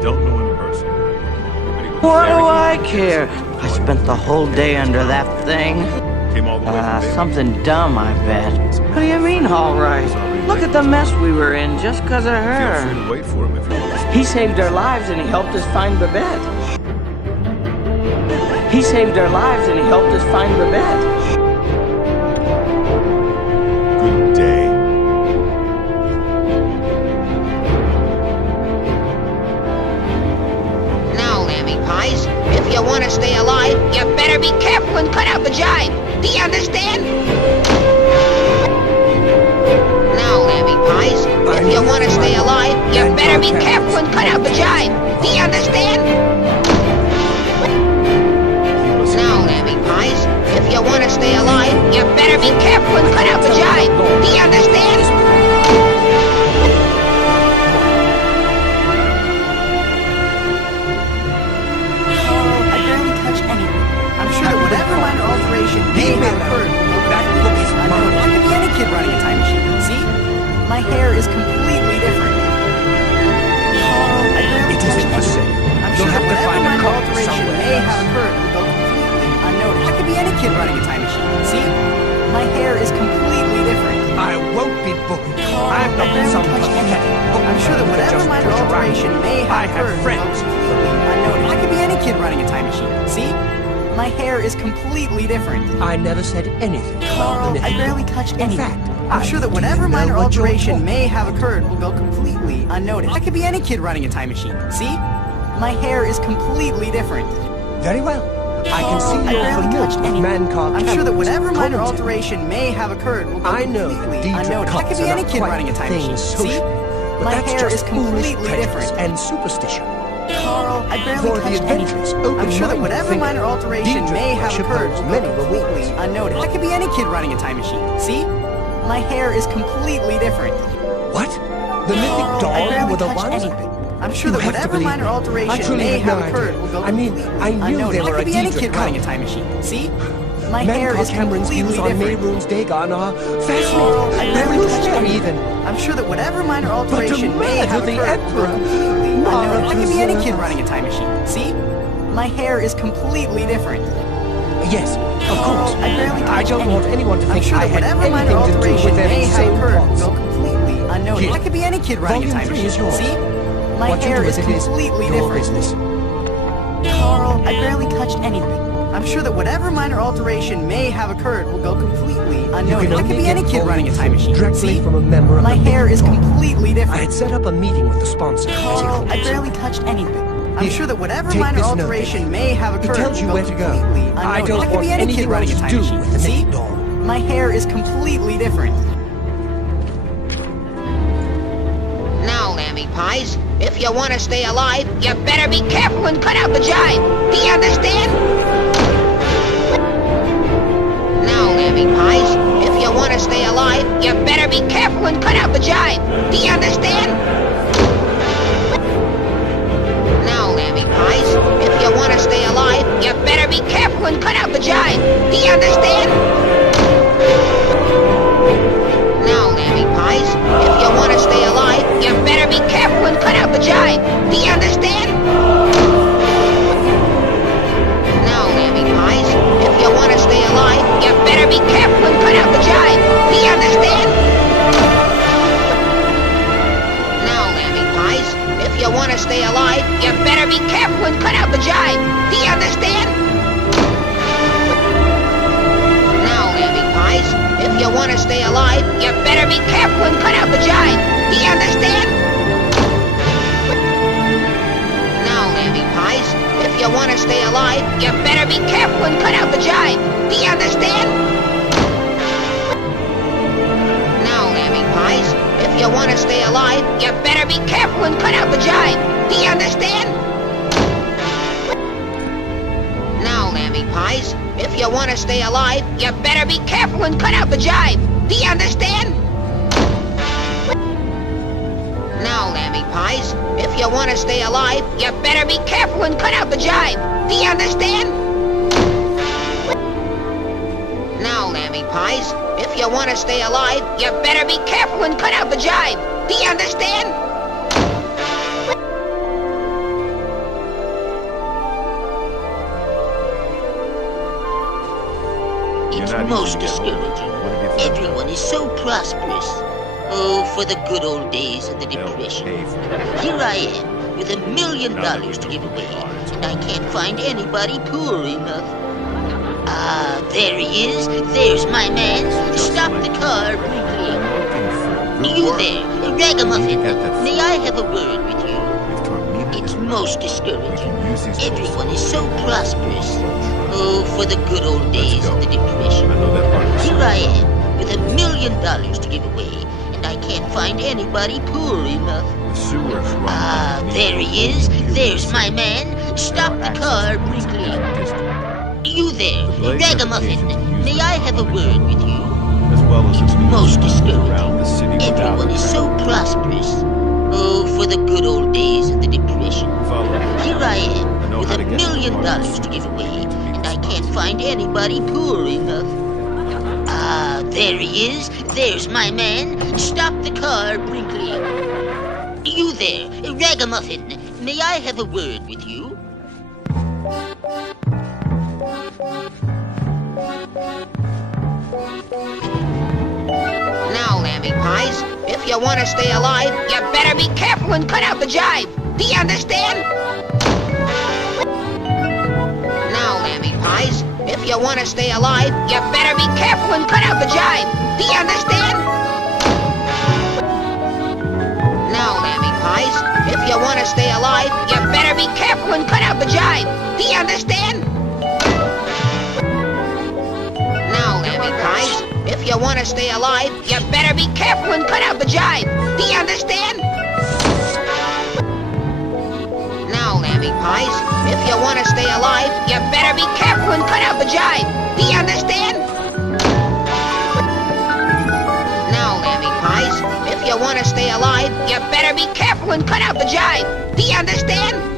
don't know in person. But he was What very do I eager to care? get some I spent the whole day under that thing. Came all the way from Bailey. Something dumb, I bet. What do you mean, all right? Look at the mess we were in just because of Feel free her. to wait for him if you want. He saved our lives and he helped us find Babette. He saved our lives and he helped us find Babette. Good day. Now, Lammy Pies, if you want to stay alive, you better be careful and cut out the jive. Do you understand? Now, Lammy Pies, if you want to stay alive, you better be careful and cut out the jive. Do you understand? Now, Lammy Pies, if you want to stay alive, you better be careful and cut out the jive. Do you understand? I barely touched anything. I'm sure that whatever minor alteration may have occurred will go completely unnoticed. I could be any kid running a time machine. See? My hair is completely different. I barely touched anything. I'm sure that whatever minor alteration may have occurred will go completely unnoticed. I could be any kid running a time machine. See? My hair is completely different. I won't be booking. I'm not some pathetic book. I'm sure that whatever minor alteration may have occurred will go completely unnoticed. I could be any kid running a time machine. See? My hair is completely different. I never said anything. Carl, I barely touched anything. In fact, I'm sure that whatever minor alteration may have occurred will go completely unnoticed. I could be any kid running a time machine. See? My hair is completely different. Very well. I can see I you're barely familiar touched with anything. man-called I'm sure that whatever minor commentary. alteration may have occurred will go I know completely that unnoticed. I could be any kid running a time machine. See? My hair is completely different. And superstition. Carl, I barely For the touched adventurous, anything. I'm sure that whatever open-minded minor alteration thinker, may have worship occurred holds will many go completely rewards. unnoticed. I could be any kid running a time machine. See? My hair is completely different. What? The mythic Carl, I dog barely with the touched ones? anything. I'm sure You that have to whatever believe minor me. I alteration truly may have have no occurred idea. will go I mean, completely I knew unnoticed. they I were could a be any Deidre kid running a couple. time machine. See? My hair is Cameron's completely views on different. Mayroon's Dagon are Carl, I fascinating. barely touched Revolutionary anything. even. I'm sure that whatever minor alteration may murder have the occurred will go Emperor. completely unnoticed. I could be any kid preserve running a time machine. See? My hair is completely different. Yes, of course. I barely touched I don't want anything. anyone to I'm think sure I that had whatever minor anything to do alteration with their may have insane occurred will plots. go completely unnoticed. Here. I could be any kid running a Volume time 3 machine. is yours. See? My What you hair do is with it is completely your different. business. Carl, I barely touched anything. I'm sure that whatever minor alteration may have occurred will go completely unnoticed. I could be any kid running a time machine. Directly See? from a member of My the hair is Mythic Dog. completely I different. had set up a meeting with the sponsor. as he Carl, calls I it. barely touched anything. I'm Here, sure that whatever take minor this note. alteration may have It occurred tells you will where go to go. completely unnoticed. I don't could want be any kid anything running a else time to do machine. with the See? Mythic Dog. My hair is completely different. Now, Lammy Pies, if you want to stay alive, you better be careful and cut out the jive. Do you understand? Now, Lammy Pies, if you want to stay alive, you better be careful and cut out the jive. Do you understand? Now, Lammy Pies, if you want to stay alive, you better be careful and cut out the jive. Do you understand? Now, Lammy Pies, if you want to stay alive, you better be careful and cut out the jive. Do you understand? Now, Lammy Pies, if you want to stay alive, you better be careful and cut out the jive. Do you understand? Now, Lammy Pies, if you want to stay alive, you better be careful and cut out the jive. Do you understand? Now, Lammy Pies, if you want to stay alive, you better be careful and cut out the jive. Do you understand? Now, Lammy Pies, if you want to stay alive, you better be careful and cut out the jive. Do you understand? Now, Lammy Pies, if you want to stay alive, you better be careful and cut out the jive. Do you understand? Now, Lammy Pies, if you want to stay alive, you better be careful and cut out the jive. Do you understand? Now, Lammy Pies, if you want to stay alive, you better be careful and cut out the jive. Do you understand? Now, Lammy Pies, if you want to stay alive, you better be careful and cut out the jive. Do you understand? not easy most to get hold of. discouraging. What have you found? Everyone is so prosperous. Oh, for the good old days of the Depression. Here I am, with $1 million to give away, and I can't find anybody poor enough. Ah, there he is. There's my man. Stop the car, briefly. You there, ragamuffin. May I have a word with you? It's most discouraging. Everyone is so prosperous. Oh, for the good old days of the Depression. Here I am, with $1 million to give away, and I can't find anybody poor enough. Ah, there he is. There's my man. Stop the car, briefly. You there, ragamuffin. May I have a word with you? It's most discouraging. Everyone is so prosperous. Oh, for the good old days of the Depression. Here I am, with $1 million to give away, and I can't find anybody poor enough. Ah, there he is. There's my man. Stop the car, Brinkley. You there, ragamuffin. May I have a word with you? Now, lamby pies, if you want to stay alive, you better be careful and cut out the jive. Do you understand? Now, lamby pies, if you want to stay alive, you better be careful and cut out the jive. Do you understand? Now, lamby pies, if you want to stay alive, you better be careful and cut out the jive. Do you understand? Now, lamby pies, if you want to stay alive, you better be careful and cut out the jive. Do you understand? Now, lamby pies, if you want to stay alive, you better be careful and cut out the jive. Do you understand? Now, lamby pies, if you want to stay alive, you better be careful and cut out the jive. Do you understand?